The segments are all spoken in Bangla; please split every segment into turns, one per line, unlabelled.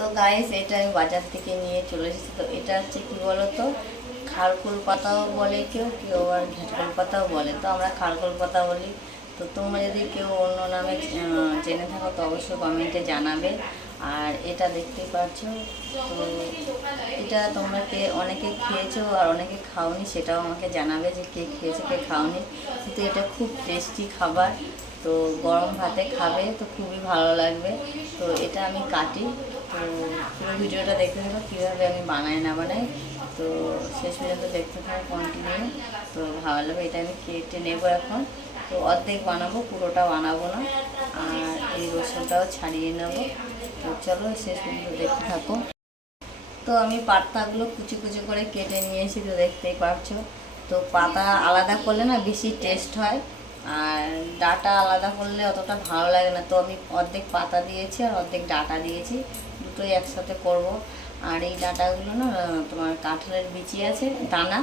তো গাইস এটা আমি বাজার থেকে নিয়ে চলে এসেছি। তো এটা হচ্ছে কি বলতো? খারকুল পাতাও বলে কেউ কেউ আবার ঘেটকুল পাতাও বলে। তো আমরা খারকুল পাতা বলি। তো তোমরা যদি কেউ অন্য নামে জেনে থাকো, তো অবশ্যই কমেন্টে জানাবে। আর এটা দেখতে পাচ্ছ, তো এটা তোমরা কে অনেকে খেয়েছো আর অনেকে খাওনি, সেটাও আমাকে জানাবে যে কে খেয়েছে, কে খাওনি। কিন্তু এটা খুব টেস্টি খাবার। তো গরম ভাতে খাবে তো খুবই ভালো লাগবে। তো এটা আমি কাটি। তো পুরো ভিডিওটা দেখতে থাকো, কীভাবে আমি বানাই, না বানাই। তো শেষ পর্যন্ত দেখতে থাকো কন্টিনিউ তো ভালো লাগবে, এটা আমি কেটে নেব এখন। তো অর্ধেক বানাবো, পুরোটা বানাবো না। আর এই রসুনটাও ছাড়িয়ে নেব। তো চলো, শেষ পর্যন্ত দেখতে থাকো। তো আমি পাতাগুলো কুচি কুচি করে কেটে নিয়েছি, তো দেখতেই পারছ তো পাতা আলাদা করলে না বেশি টেস্ট হয়। আর ডাটা আলাদা করলে অতটা ভালো লাগে না। তো আমি অর্ধেক পাতা দিয়েছি আর অর্ধেক ডাটা দিয়েছি। দুটোই একসাথে করব। আর এই ডাটাগুলো না, তোমার কাঁঠালের বিচি আছে, দানা।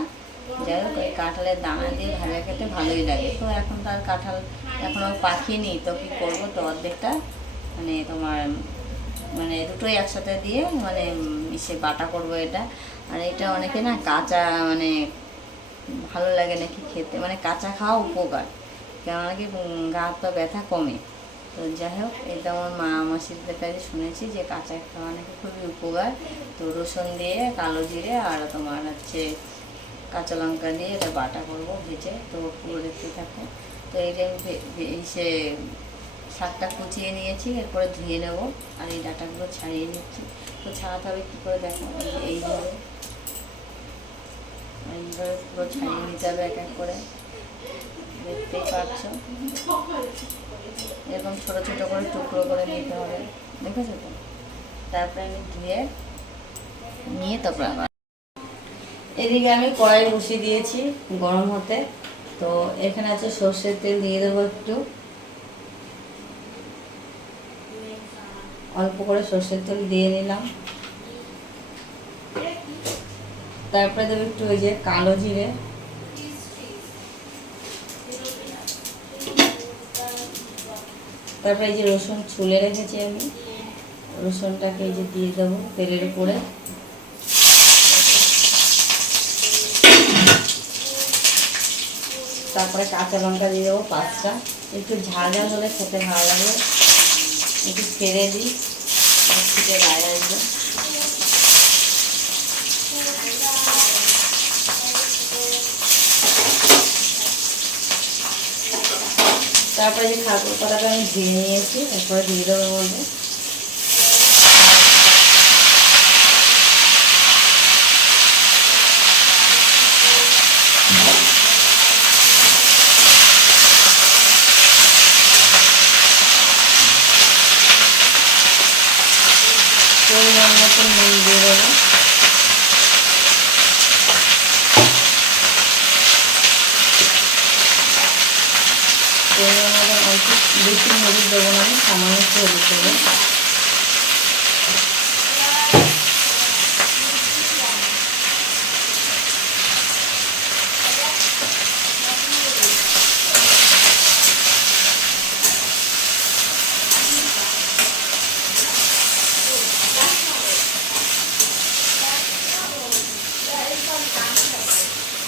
যাই হোক, ওই কাঁঠালের দানা দিয়ে ভাজা খেতে ভালোই লাগে। তো এখন তার কাঁঠাল এখনও পাখিনি তো কী করব? তো অর্ধেকটা মানে তোমার মানে দুটোই একসাথে দিয়ে মানে ইসে বাটা করব এটা। আর এটা অনেকে না কাঁচা মানে ভালো লাগে নাকি খেতে। মানে কাঁচা খাওয়া উপকার। কেন নাকি গা হাত পা ব্যথা কমে? তো যাই হোক, এটা আমার মা মাসিদের কাছে শুনেছি যে কাঁচা খাওয়া নাকি খুবই উপকার। তো রসুন দিয়ে, কালো জিরে আর তোমার হচ্ছে কাঁচা লঙ্কা দিয়ে এটা বাটা করব ভেজে। তো পুরো দেখতে থাকো। তো এই যে সে শাকটা কুচিয়ে নিয়েছি, এরপরে ধুয়ে নেব আর এই ডাটাগুলো ছাড়িয়ে নিচ্ছি। তো ছাড়াতে হবে কী করে দেখো? এইভাবে এইভাবে পুরো ছাড়িয়ে নিতে হবে এক এক করে। দেখতেই পাচ্ছ। এরকম ছোটো ছোটো করে টুকরো করে নিতে হবে। দেখেছ তো? তারপরে আমি ধুয়ে নিয়ে তারপরে আবার এদিকে আমি কড়াই বসিয়ে দিয়েছি গরম হতে। তো এখানে আছে সর্ষের তেল দিয়ে দেবো একটু। অল্প করে সর্ষের তেল দিয়ে নিলাম। তারপরে দেবো একটু ওই যে কালো জিরে। তারপরে এই যে রসুন ছুলে রেখেছি আমি, রসুনটাকে এই যে দিয়ে দেবো তেলের উপরে। তারপরে কাঁচা লঙ্কা দিয়ে দেবো পাঁচটা। একটু ঝাল ঝাল হলে খেতে ভালো লাগে। একটু ছেড়ে দিই গায়ে আসবে। তারপরে যে খাবার পাতাটা আমি ধুয়ে নিয়েছি তারপরে দিয়ে দেবো বলব পরিমাণ দিয়ে দেবো। বেশি হলুদ দেবো না সামান্য একটু হলুদ দেবো।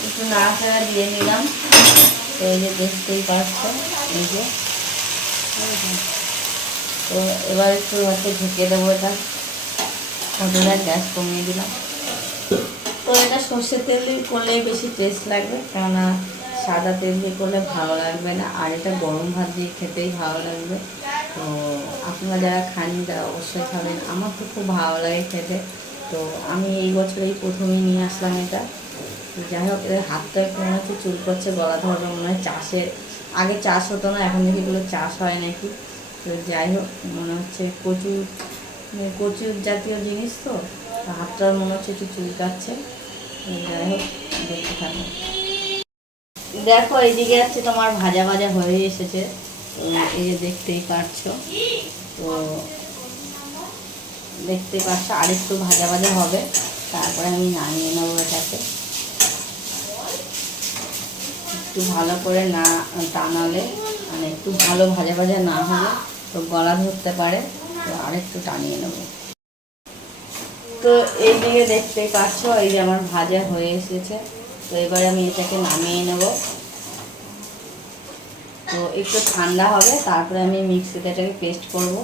একটু নাড়াচাড়া দিয়ে নিলাম। এই যে দেখতেই পাচ্ছ, এই যে। তো এবার একটু হচ্ছে ঢেকে দেবো এটা। ওটা গ্যাস কমিয়ে দিলাম। তো এটা সর্ষের তেল দিয়ে করলে বেশি টেস্ট লাগবে, কেননা সাদা তেল দিয়ে করলে ভালো লাগবে না, আর এটা গরম ভাত দিয়ে খেতেই ভালো লাগবে। তো আপনারা যারা খাননি, তারা অবশ্যই খাবেন। আমার তো খুব ভালো লাগে খেতে। তো আমি এই বছর এই প্রথমেই নিয়ে আসলাম এটা। যাই হোক এদের হাতটা একটু মনে হচ্ছে, চুল করছে, গলা ধরবে, মনে হয় চাষের আগে চাষ হতো না, এখন দেখি এগুলো চাষ হয় নাকি। তো যাই হোক, মনে হচ্ছে কচুর কচুর জাতীয় জিনিস তো হাতটা মনে হচ্ছে একটু চুলকাচ্ছে। যাই হোক, দেখতে থাকো। দেখো, এইদিকে আছে তোমার ভাজা ভাজা হয়ে এসেছে। এই যে দেখতেই পারছ তো দেখতে পাচ্ছ, আরেকটু ভাজা ভাজা হবে। তারপরে আমি নামিয়ে নেব এটাকে। একটু ভালো করে না টানালে মানে একটু ভালো ভাজা ভাজা না হলে তো গলা ধরতে পারে, তো আরেকটু টানিয়ে নেব। তো এই দিকে দেখতে পাচ্ছ, এই যে আমার ভাজা হয়ে এসেছে। তো এবার আমি এটাকে নামিয়ে নেব। তো একটু ঠান্ডা হবে, তারপরে আমি মিক্সিতে এটাকে পেস্ট করব।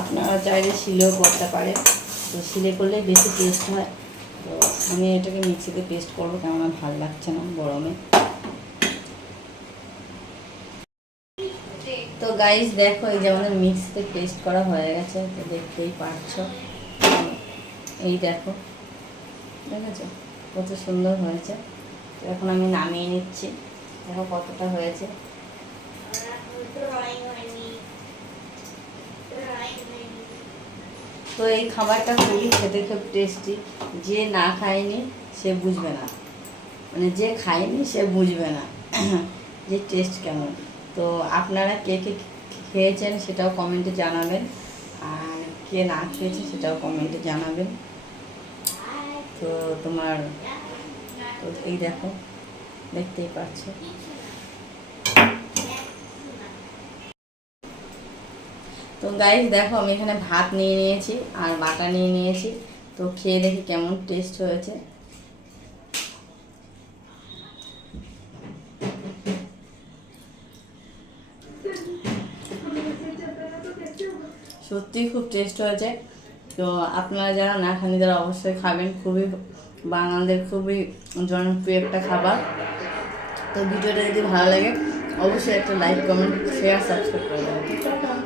আপনারা চাইলে শিলেও করতে পারে তো শিলে করলে বেশি টেস্ট হয়। তো আমি এটাকে মিক্সিতে পেস্ট করব, কেননা ভালো লাগছে না গরমে তো গাইস দেখো এই যে আমাদের মিক্সিতে পেস্ট করা হয়ে গেছে, তো দেখতেই পাচ্ছ এই দেখো, দেখেছ? কত সুন্দর হয়েছে। তো এখন আমি নামিয়ে নিচ্ছি। দেখো কতটা হয়েছে। তো এই খাবারটা খুবই খেতে খুব টেস্টি যে না খায়নি, সে বুঝবে না। মানে যে খায়নি, সে বুঝবে না। যে টেস্ট কেমন। তো আপনারা কে কে খেয়েছেন সেটাও কমেন্টে জানাবেন। আর কে না খেয়েছে সেটাও কমেন্টে জানাবেন। তো তোমার এই দেখো, দেখতেই পাচ্ছ। তো গাইস দেখো আমি এখানে ভাত নিয়ে নিয়েছি আর বাটা নিয়ে নিয়েছি। তো খেয়ে দেখি কেমন টেস্ট হয়েছে। সত্যিই খুব টেস্ট হয়েছে তো আপনারা যারা না খান, তারা অবশ্যই খাবেন। খুবই বাঙালদের খুবই জনপ্রিয় একটা খাবার। তো ভিডিওটা যদি ভালো লাগে, অবশ্যই একটা লাইক কমেন্ট শেয়ার সাবস্ক্রাইব করে দেবেন।